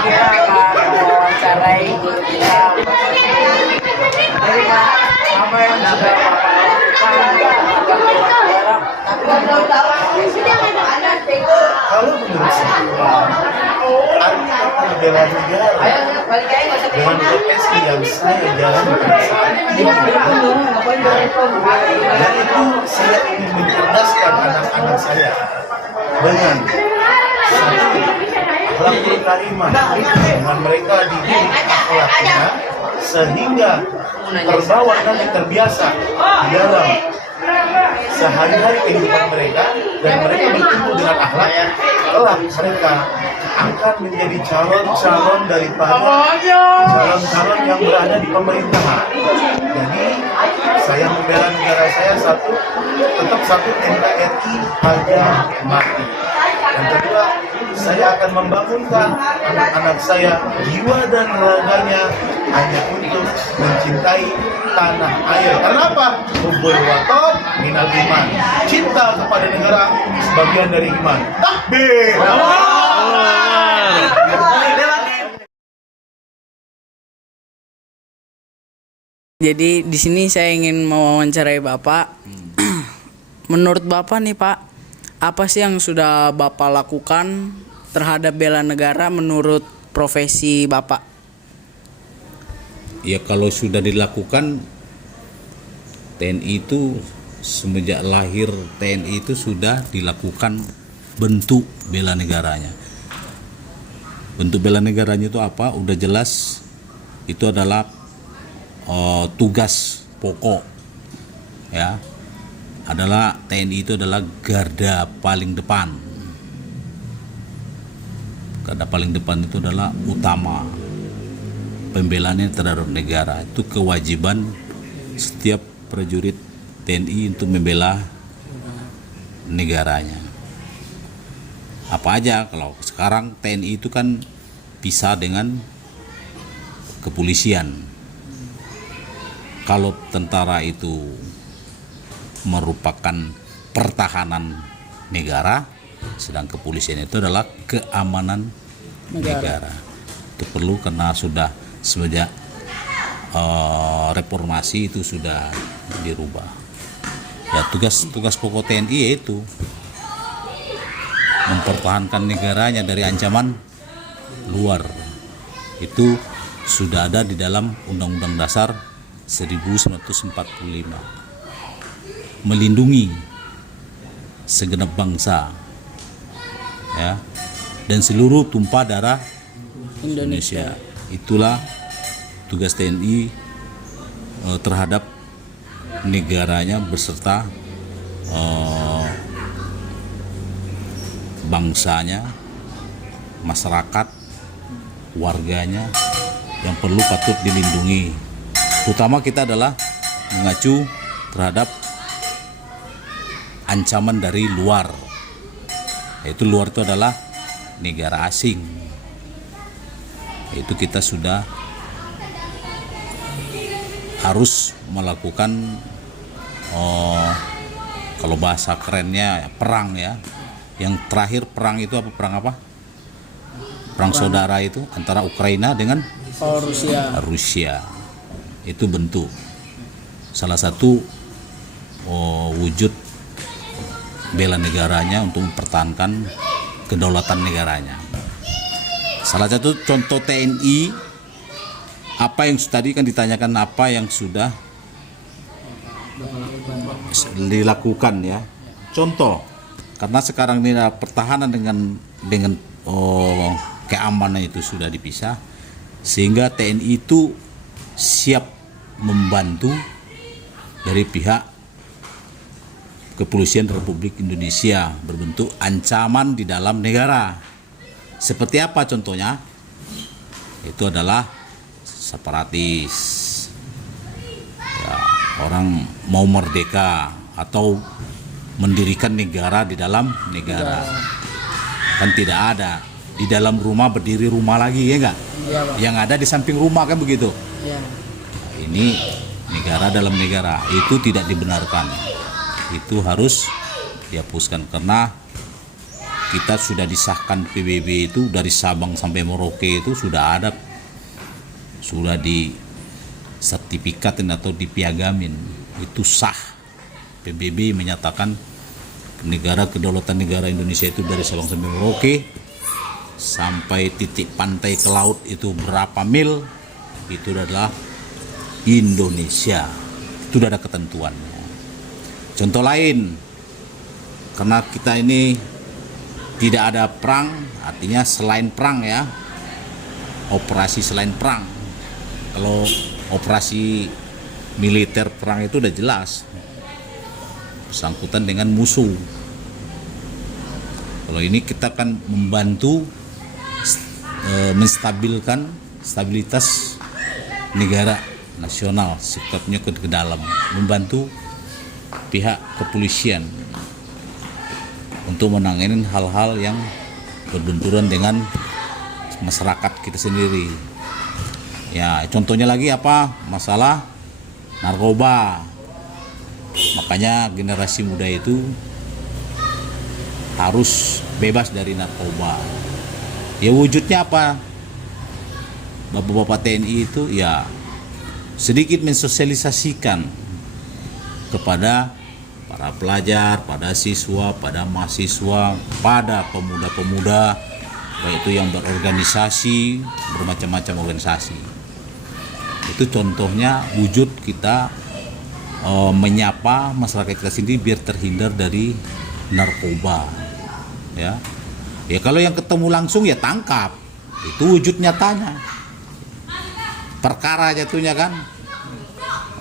kira akan mewawancarai guru kita dari apa yang sudah Kalau menurut saya, arti bela negara dengan profesi yang saya jalankan dan itu saya ingin mencerdaskan anak-anak saya dengan satu akhlakul karimah, dengan mereka dididik akhlaknya sehingga terbawa dan terbiasa di dalam sehari-hari kehidupan mereka, dan mereka bertumbuh dengan akhlak, kelak mereka akan menjadi calon-calon daripada calon-calon yang berada di pemerintahan. Jadi saya membela negara saya, tetap satu NKRI harga mati. Yang kedua, saya akan membangunkan anak-anak saya jiwa dan raganya hanya untuk mencintai tanah air. Karena apa? Hubbul waton minal iman. Cinta kepada negara sebagian dari iman. Takbir. Jadi di sini saya ingin mewawancarai Bapak. Menurut Bapak nih Pak, apa sih yang sudah Bapak lakukan terhadap bela negara menurut profesi Bapak? Ya kalau sudah dilakukan, TNI itu semenjak lahir TNI itu sudah dilakukan bentuk bela negaranya. Bentuk bela negaranya itu apa? Udah jelas, itu adalah tugas pokok, ya. Adalah TNI itu adalah garda paling depan. Garda paling depan itu adalah utama. Pembelaannya terhadap negara itu kewajiban setiap prajurit TNI untuk membela negaranya. Apa aja, kalau sekarang TNI itu kan pisah dengan kepolisian. Kalau tentara itu merupakan pertahanan negara, sedang kepolisian itu adalah keamanan negara. Itu perlu karena sudah semenjak reformasi itu sudah dirubah. Ya tugas pokok TNI yaitu mempertahankan negaranya dari ancaman luar. Itu sudah ada di dalam Undang-Undang Dasar 1945. Melindungi segenap bangsa, ya, dan seluruh tumpah darah Indonesia. Itulah tugas TNI terhadap negaranya beserta bangsanya, masyarakat, warganya yang perlu patut dilindungi. Terutama kita adalah mengacu terhadap ancaman dari luar, yaitu luar itu adalah negara asing. Itu kita sudah harus melakukan kalau bahasa kerennya perang, ya. Yang terakhir perang itu apa? Perang saudara itu antara Ukraina dengan Rusia. Itu bentuk salah satu wujud bela negaranya untuk mempertahankan kedaulatan negaranya. Salah satu contoh TNI, apa yang tadi kan ditanyakan apa yang sudah dilakukan, ya. Contoh, karena sekarang ini pertahanan dengan keamanan itu sudah dipisah, sehingga TNI itu siap membantu dari pihak Kepolisian Republik Indonesia berbentuk ancaman di dalam negara. Seperti apa contohnya? Itu adalah separatis, ya, orang mau merdeka atau mendirikan negara di dalam negara. Kan tidak ada di dalam rumah berdiri rumah lagi, ya enggak? Ya, yang ada di samping rumah, kan begitu. Ya. Ini negara dalam negara, itu tidak dibenarkan. Itu harus dihapuskan karena kita sudah disahkan PBB itu dari Sabang sampai Merauke itu sudah di sertifikatin atau dipiagamin, itu sah. PBB menyatakan kedaulatan negara Indonesia itu dari Sabang sampai Merauke sampai titik pantai ke laut itu berapa mil, itu adalah Indonesia. Itu sudah ada ketentuannya. Contoh lain, karena kita ini tidak ada perang, artinya selain perang ya, operasi selain perang. Kalau operasi militer perang itu udah jelas bersangkutan dengan musuh. Kalau ini kita kan membantu menstabilkan stabilitas negara nasional, sikapnya ke dalam, membantu pihak kepolisian untuk menangani hal-hal yang berbenturan dengan masyarakat kita sendiri. Ya, contohnya lagi apa? Masalah narkoba. Makanya generasi muda itu harus bebas dari narkoba. Ya wujudnya apa? Bapak-bapak TNI itu ya sedikit mensosialisasikan kepada para pelajar, pada siswa, pada mahasiswa, pada pemuda-pemuda, baik itu yang berorganisasi, bermacam-macam organisasi. Itu contohnya wujud kita menyapa masyarakat kita sendiri biar terhindar dari narkoba. Ya kalau yang ketemu langsung ya tangkap, itu wujud nyatanya. Perkara jatuhnya kan.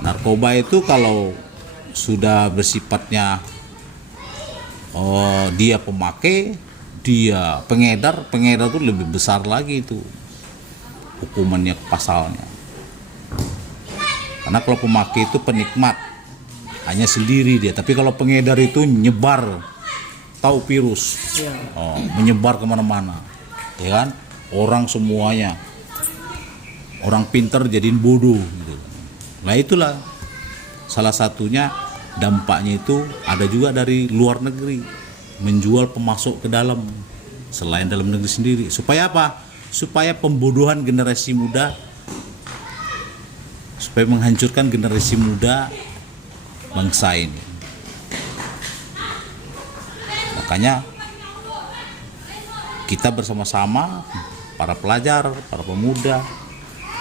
Narkoba itu kalau sudah bersifatnya dia pemakai, dia pengedar itu lebih besar lagi itu hukumannya, pasalnya. Karena kalau pemakai itu penikmat, hanya sendiri dia. Tapi kalau pengedar itu nyebar, tahu virus, menyebar kemana-mana, ya kan? Orang semuanya, orang pintar jadiin bodoh gitu. Nah itulah salah satunya dampaknya itu ada juga dari luar negeri menjual pemasok ke dalam selain dalam negeri sendiri. Supaya apa? Supaya pembodohan generasi muda, supaya menghancurkan generasi muda bangsa ini. Makanya kita bersama-sama, para pelajar, para pemuda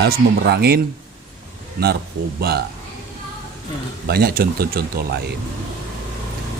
harus memerangin narkoba. Banyak contoh-contoh lain.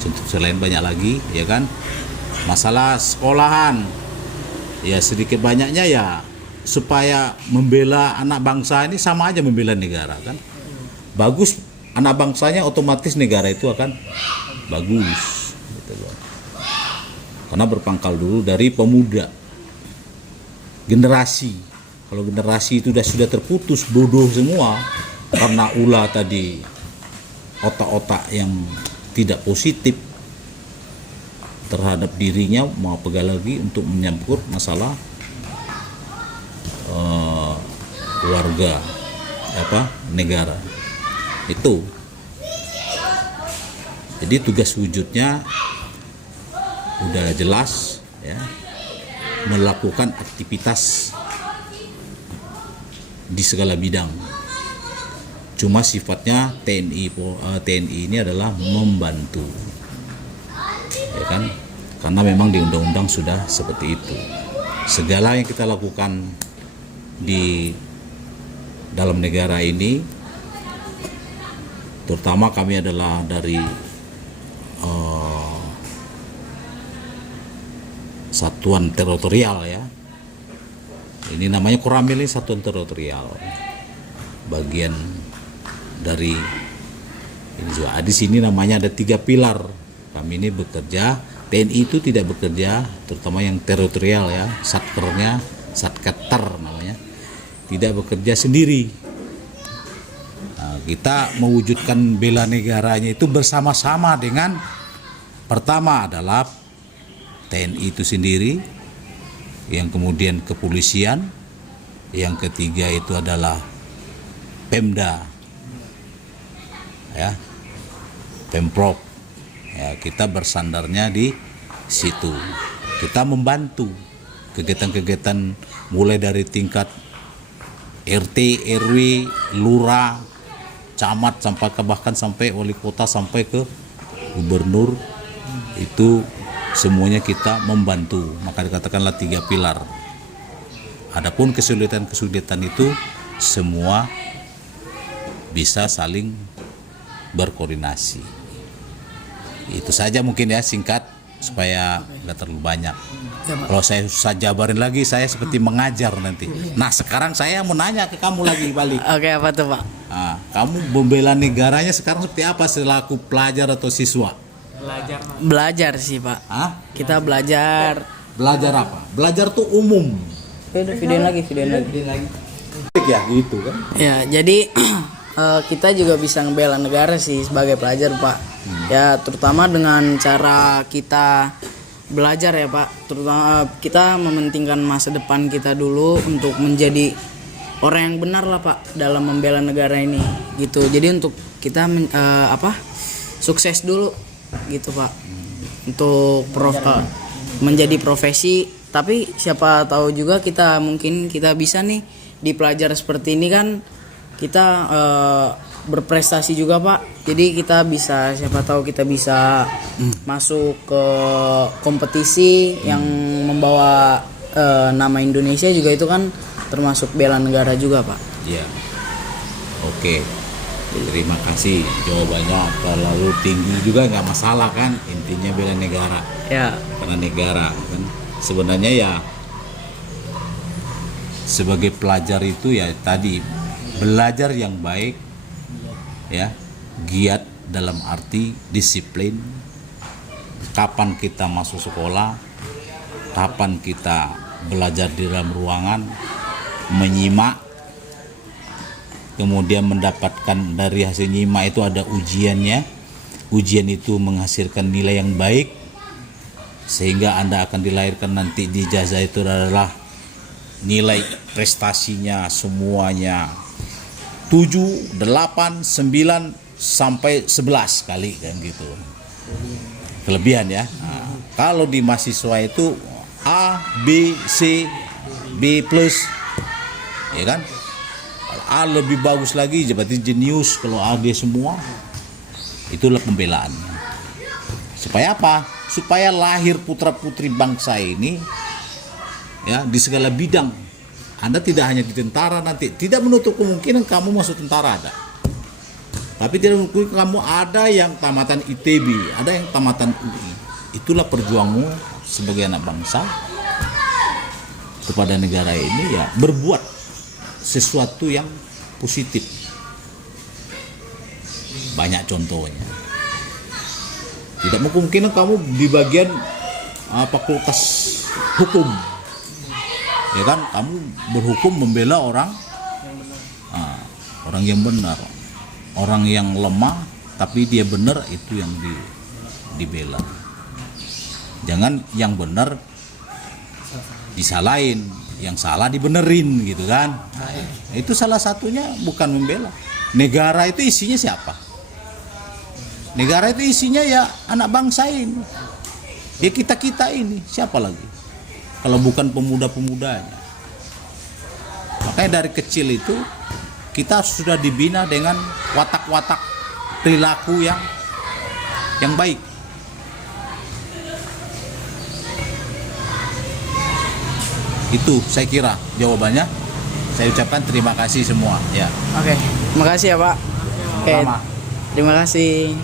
Contoh lain banyak lagi, ya kan? Masalah sekolahan, ya sedikit banyaknya ya supaya membela anak bangsa ini sama aja membela negara kan. Bagus anak bangsanya, otomatis negara itu akan bagus gitu loh. Karena berpangkal dulu dari pemuda, generasi. Kalau generasi itu sudah terputus, bodoh semua karena ulah tadi, otak-otak yang tidak positif terhadap dirinya, mau pegang lagi untuk menyangkut masalah keluarga, negara itu. Jadi tugas wujudnya udah jelas ya, melakukan aktivitas di segala bidang. Cuma sifatnya TNI ini adalah membantu, ya kan? Karena memang di undang-undang sudah seperti itu. Segala yang kita lakukan di dalam negara ini, terutama kami adalah dari satuan teritorial ya. Ini namanya Koramil, ini satuan teritorial, bagian dari ini juga. Di sini namanya ada 3 pilar. Kami ini bekerja, TNI itu tidak bekerja, terutama yang teritorial ya, satkernya, satketer namanya, tidak bekerja sendiri. Nah, kita mewujudkan bela negaranya itu bersama-sama dengan, pertama adalah TNI itu sendiri, yang kemudian kepolisian, yang ketiga itu adalah Pemda, ya, Pemprov. Ya, kita bersandarnya di situ. kita membantu kegiatan-kegiatan mulai dari tingkat RT, RW, lurah, camat, sampai bahkan sampai wali kota, sampai ke gubernur, itu semuanya kita membantu. Maka dikatakanlah 3 pilar. Adapun kesulitan-kesulitan itu semua bisa saling berkoordinasi. Itu saja mungkin ya, singkat supaya nggak terlalu banyak. Kalau saya susah jabarin lagi, saya seperti mengajar nanti. Nah, sekarang saya mau nanya ke kamu lagi balik. Oke, apa tuh Pak? Nah, kamu membela negaranya sekarang seperti apa selaku pelajar atau siswa? Belajar sih Pak. Hah? Kita belajar. Belajar apa? Belajar tuh umum. Videoin lagi. Ya gitu kan. Ya, jadi kita juga bisa ngebela negara sih sebagai pelajar Pak. Ya, terutama dengan cara kita belajar ya Pak. Terutama kita mementingkan masa depan kita dulu untuk menjadi orang yang benar lah Pak dalam membela negara ini gitu. Jadi untuk kita sukses dulu gitu Pak. Untuk menjadi profesi, tapi siapa tahu juga kita bisa nih di pelajar seperti ini kan kita berprestasi juga Pak. Jadi kita bisa, siapa tahu kita bisa masuk ke kompetisi yang membawa nama Indonesia juga, itu kan termasuk bela negara juga Pak. Iya. Oke. Terima kasih jawabannya. Terlalu tinggi juga nggak masalah kan. Intinya bela negara. Ya. Karena negara kan sebenarnya ya sebagai pelajar itu ya tadi belajar yang baik, ya, giat dalam arti disiplin. Kapan kita masuk sekolah, kapan kita belajar di dalam ruangan, menyimak, kemudian mendapatkan dari hasil nyimak itu ada ujiannya. Ujian itu menghasilkan nilai yang baik, sehingga Anda akan dilahirkan nanti di ijazah itu adalah nilai prestasinya semuanya 7, 8, 9 sampai 11 kali kan gitu. Kelebihan ya. Nah, kalau di mahasiswa itu A, B, C, B plus, ya kan? A lebih bagus lagi, berarti jenius. Kalau A dia semua, itulah pembelaan. Supaya apa? Supaya lahir putra-putri bangsa ini ya di segala bidang. Anda tidak hanya di tentara nanti, tidak menutup kemungkinan kamu masuk tentara ada. Tapi tidak menutup kamu ada yang tamatan ITB, ada yang tamatan UI. Itulah perjuangmu sebagai anak bangsa kepada negara ini, ya berbuat sesuatu yang positif. Banyak contohnya. Tidak mungkin kamu di bagian fakultas hukum, ya kan, kamu berhukum membela orang yang benar, orang yang lemah tapi dia benar, itu yang dibela. Jangan yang benar disalahin, yang salah dibenerin gitu kan. Itu salah satunya bukan membela. Negara itu isinya siapa? Negara itu isinya ya anak bangsa ini, ya kita ini, siapa lagi kalau bukan pemuda-pemudanya. Makanya dari kecil itu kita sudah dibina dengan watak-watak perilaku yang baik. Itu saya kira jawabannya. Saya ucapkan terima kasih semua ya. Oke, terima kasih ya Pak. Oke, Sama. terima kasih.